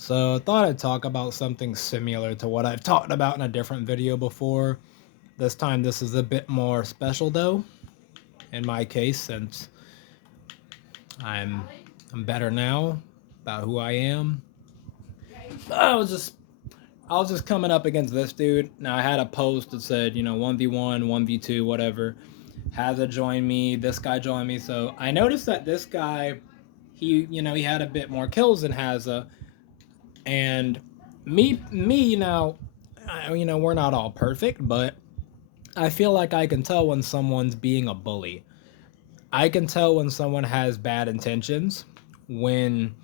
So I thought I'd talk about something similar to what I've talked about in a different video before. This time this is a bit more special though, in my case, since I'm I'm better now about who I am. I was just I was just coming up against this dude. Now I had a post that said, 1v1, 1v2, whatever. Haza joined me, this guy joined me. So I noticed that this guy, he had a bit more kills than Haza. And me now, we're not all perfect, but I feel like I can tell when someone's being a bully. I can tell when someone has bad intentions, when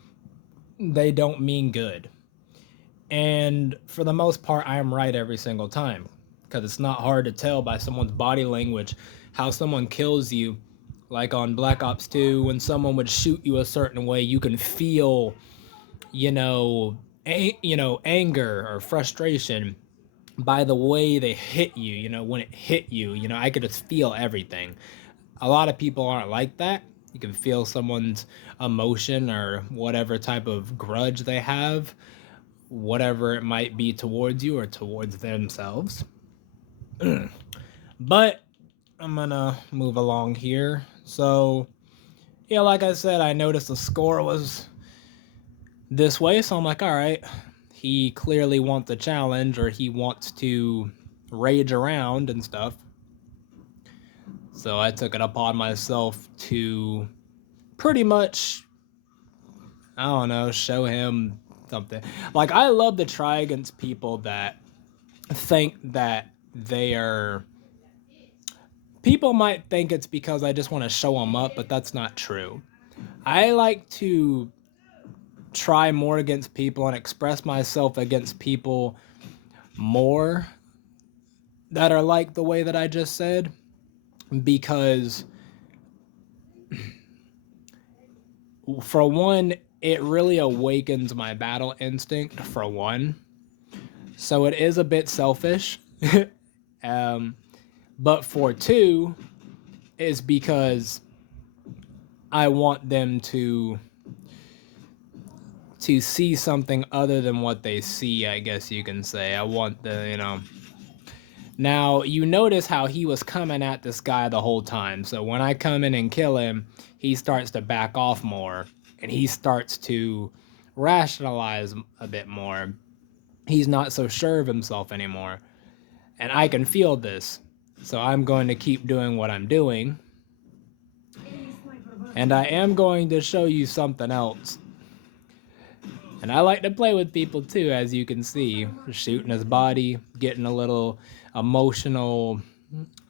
they don't mean good. And for the most part, I am right every single time because it's not hard to tell by someone's body language how someone kills you. Like on Black Ops 2, when someone would shoot you a certain way, you can feel, anger or frustration by the way they hit you. When it hit you, I could just feel everything. A lot of people aren't like that. You can feel someone's emotion or whatever type of grudge they have, whatever it might be towards you or towards themselves. But I'm gonna move along here. So, yeah, like I said, I noticed the score was this way, so I'm like, all right, he clearly wants a challenge or he wants to rage around and stuff. So I took it upon myself to pretty much, I don't know, show him something. Like, I love to try against people that think that they are. People might think it's because I just want to show them up, but that's not true. I like to try more against people and express myself against people more that are like the way that I just said, because for one, it really awakens my battle instinct, for one. So it is a bit selfish. um, but for two, is because I want them to see something other than what they see, I guess you can say. I want Now, you notice how he was coming at this guy the whole time. So when I come in and kill him, he starts to back off more and he starts to rationalize a bit more. He's not so sure of himself anymore. And I can feel this. So I'm going to keep doing what I'm doing. And I am going to show you something else. And I like to play with people too, as you can see. Shooting his body, getting a little emotional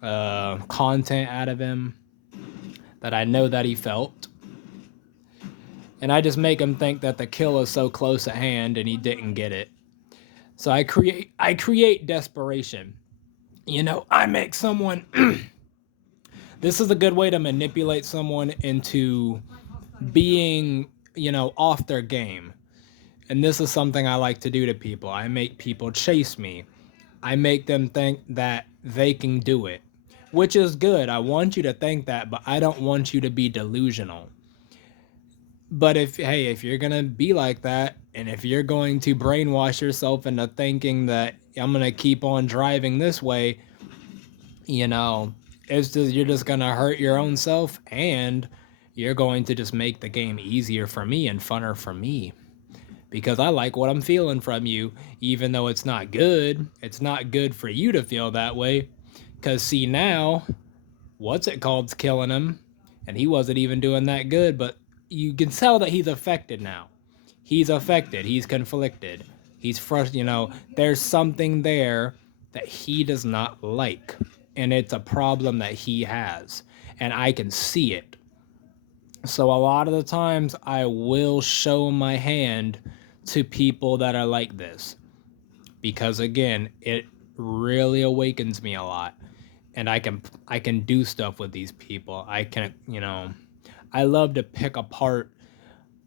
content out of him that I know that he felt. And I just make him think that the kill is so close at hand and he didn't get it. So I create desperation. I make someone this is a good way to manipulate someone into being, off their game. And this is something I like to do to people. I make people chase me. I make them think that they can do it, which is good. I want you to think that, but I don't want you to be delusional. But if you're going to be like that, and if you're going to brainwash yourself into thinking that I'm going to keep on driving this way, you're just going to hurt your own self, and you're going to just make the game easier for me and funner for me. Because I like what I'm feeling from you, even though it's not good. It's not good for you to feel that way. Because, see, now, what's it called's killing him, and he wasn't even doing that good, but you can tell that he's affected now. He's affected. He's conflicted. He's frustrated. There's something there that he does not like, and it's a problem that he has, and I can see it. So a lot of the times I will show my hand to people that are like this, because again, it really awakens me a lot, and I can do stuff with these people. I can, I love to pick apart,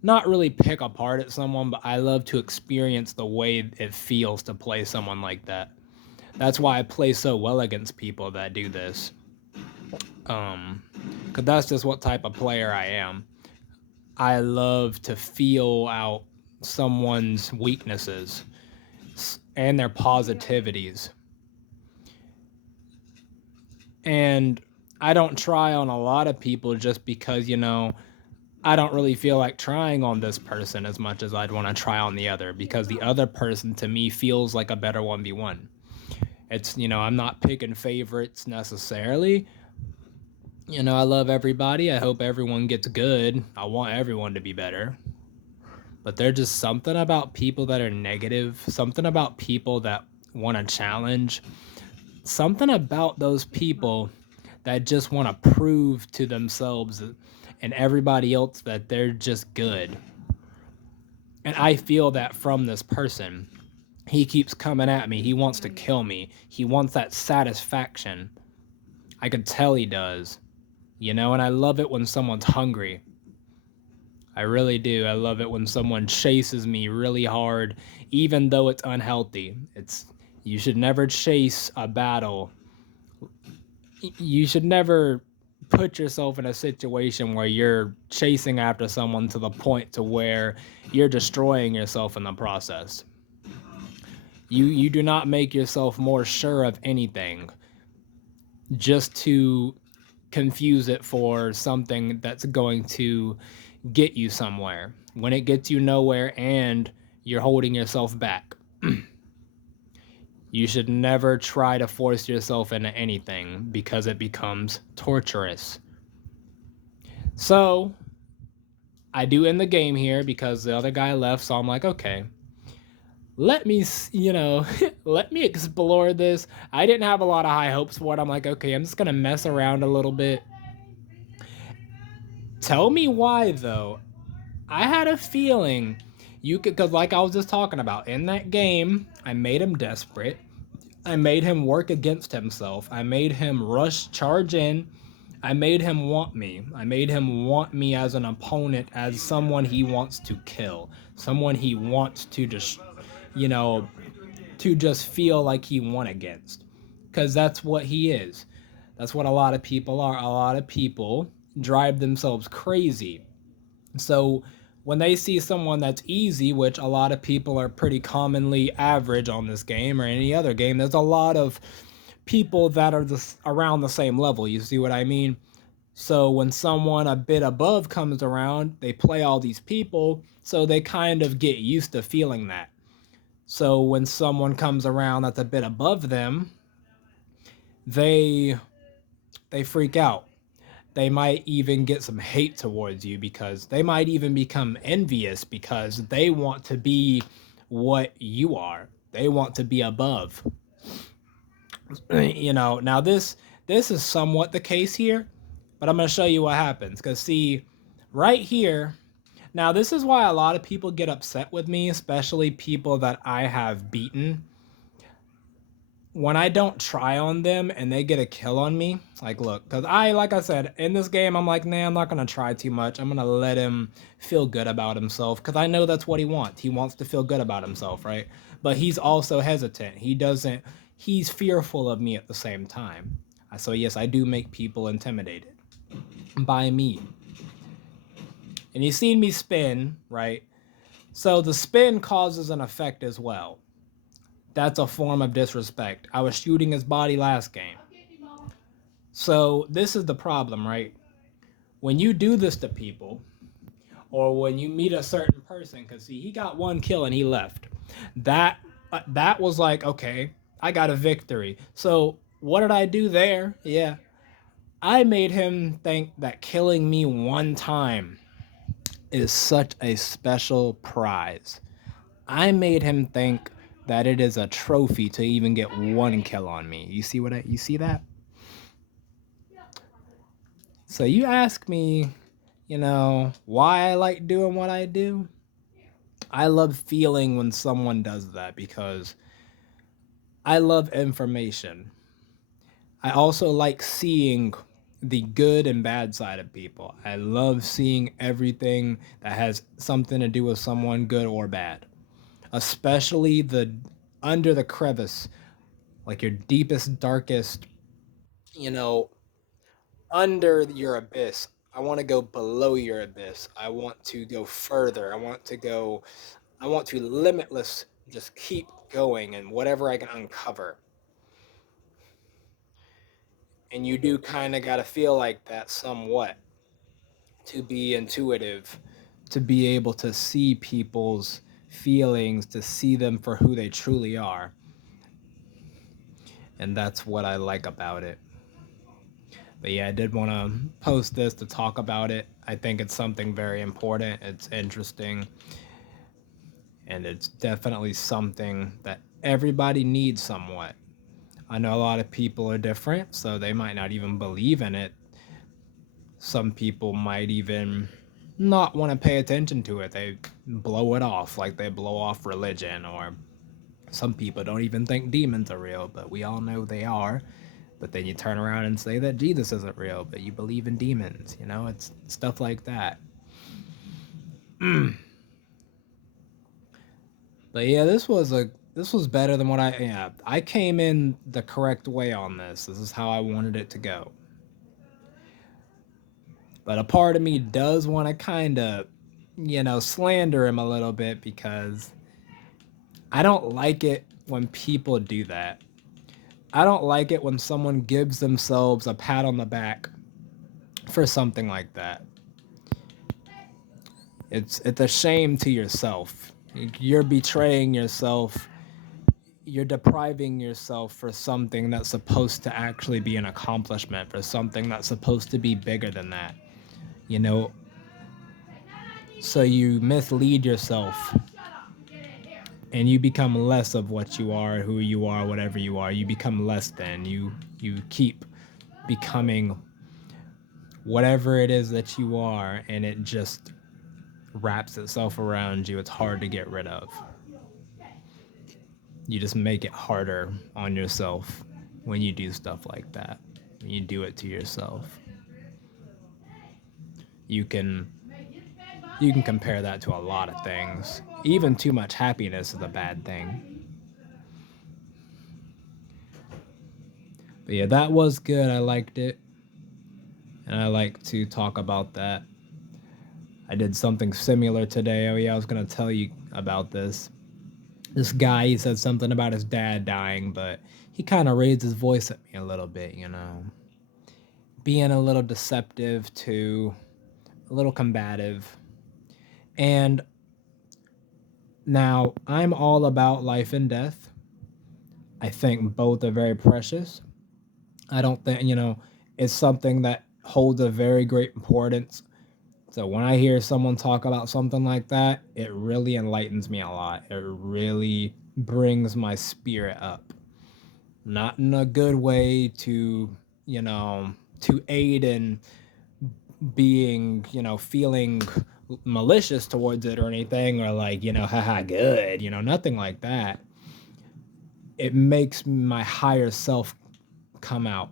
not really pick apart at someone, but I love to experience the way it feels to play someone like that. That's why I play so well against people that do this. Because that's just what type of player I am. I love to feel out someone's weaknesses and their positivities. And I don't try on a lot of people just because, I don't really feel like trying on this person as much as I'd want to try on the other, because the other person to me feels like a better 1v1. It's, I'm not picking favorites necessarily. I love everybody. I hope everyone gets good. I want everyone to be better. But there's just something about people that are negative, something about people that want to challenge, something about those people that just want to prove to themselves and everybody else that they're just good. And I feel that from this person. He keeps coming at me. He wants to kill me. He wants that satisfaction. I could tell he does. And I love it when someone's hungry. I really do. I love it when someone chases me really hard, even though it's unhealthy. You should never chase a battle. You should never put yourself in a situation where you're chasing after someone to the point to where you're destroying yourself in the process. You do not make yourself more sure of anything just to confuse it for something that's going to get you somewhere when it gets you nowhere and you're holding yourself back. You should never try to force yourself into anything because it becomes torturous. So, I do end the game here because the other guy left, so I'm like, okay, let me, let me explore this. I didn't have a lot of high hopes for it. I'm like, okay, I'm just going to mess around a little bit. Tell me why, though. I had a feeling you could, because like I was just talking about, in that game, I made him desperate. I made him work against himself. I made him charge in. I made him want me. I made him want me as an opponent, as someone he wants to kill, someone he wants to just, to just feel like he won against. Because that's what he is. That's what a lot of people are. A lot of people drive themselves crazy. So when they see someone that's easy, which a lot of people are pretty commonly average on this game or any other game, there's a lot of people that are around the same level. You see what I mean? So when someone a bit above comes around, they play all these people, so they kind of get used to feeling that. So when someone comes around that's a bit above them, they freak out. They might even get some hate towards you because they might even become envious because they want to be what you are. They want to be above. Now this is somewhat the case here, but I'm going to show you what happens. Because see, right here, now this is why a lot of people get upset with me, especially people that I have beaten. When I don't try on them and they get a kill on me, like, look, because like I said, in this game, I'm like, nah, I'm not going to try too much. I'm going to let him feel good about himself because I know that's what he wants. He wants to feel good about himself, right? But he's also hesitant. He's fearful of me at the same time. So, yes, I do make people intimidated by me. And you've seen me spin, right? So the spin causes an effect as well. That's a form of disrespect. I was shooting his body last game. So this is the problem, right? When you do this to people, or when you meet a certain person, because see, he got one kill and he left. That was like, okay, I got a victory. So what did I do there? Yeah, I made him think that killing me one time is such a special prize. I made him think that it is a trophy to even get one kill on me. You see that? So you ask me, why I like doing what I do? I love feeling when someone does that because I love information. I also like seeing the good and bad side of people. I love seeing everything that has something to do with someone, good or bad. Especially the under the crevice, like your deepest, darkest, you know, under your abyss. I want to go below your abyss. I want to go further. I want to go I want to limitless just keep going and whatever I can uncover. And you do kind of got to feel like that somewhat to be intuitive, to be able to see people's feelings, to see them for who they truly are. And that's what I like about it. But yeah, I did want to post this to talk about it. I think it's something very important. It's interesting. And it's definitely something that everybody needs somewhat. I know a lot of people are different, so they might not even believe in it. Some people might even not want to pay attention to it. They blow it off like they blow off religion, or some people don't even think demons are real, but we all know they are. But then you turn around and say that Jesus isn't real, but you believe in demons. You know, it's stuff like that. But yeah, this was better than what I came in the correct way on this. This is how I wanted it to go. But a part of me does want to kind of, slander him a little bit because I don't like it when people do that. I don't like it when someone gives themselves a pat on the back for something like that. It's a shame to yourself. You're betraying yourself. You're depriving yourself for something that's supposed to actually be an accomplishment, for something that's supposed to be bigger than that. You know, so you mislead yourself and you become less of what you are, who you are, whatever you are. You become less than. You keep becoming whatever it is that you are, and it just wraps itself around you. It's hard to get rid of. You just make it harder on yourself when you do stuff like that. When you do it to yourself. You can compare that to a lot of things. Even too much happiness is a bad thing. But yeah, that was good. I liked it. And I like to talk about that. I did something similar today. Oh yeah, I was gonna tell you about this. This guy, he said something about his dad dying, but he kind of raised his voice at me a little bit, being a little deceptive to a little combative. And now I'm all about life and death. I think both are very precious. I don't think, it's something that holds a very great importance. So when I hear someone talk about something like that, it really enlightens me a lot. It really brings my spirit up. Not in a good way to aid in being, feeling malicious towards it or anything, or like, haha, good, nothing like that. It makes my higher self come out.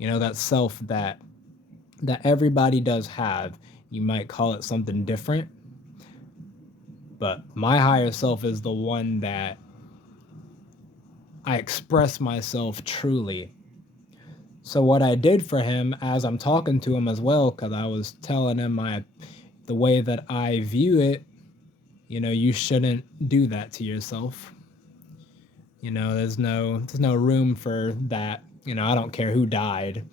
That self that everybody does have. You might call it something different, but my higher self is the one that I express myself truly. So what I did for him as I'm talking to him as well, because I was telling him the way that I view it, you shouldn't do that to yourself. There's no room for that. I don't care who died.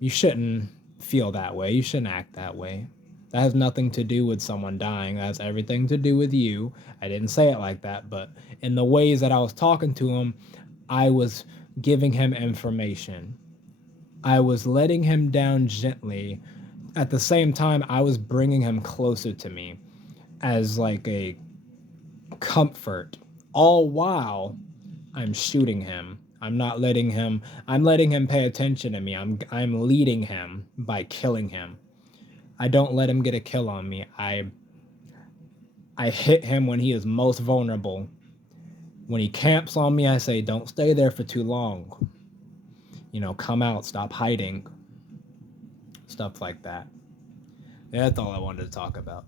You shouldn't feel that way. You shouldn't act that way. That has nothing to do with someone dying. That has everything to do with you. I didn't say it like that, but in the ways that I was talking to him, I was giving him information. I was letting him down gently. At the same time, I was bringing him closer to me as like a comfort, all while I'm shooting him. I'm letting him pay attention to me. I'm leading him by killing him. I don't let him get a kill on me. I hit him when he is most vulnerable. When he camps on me, I say, don't stay there for too long. Come out, stop hiding. Stuff like that. Yeah, that's all I wanted to talk about.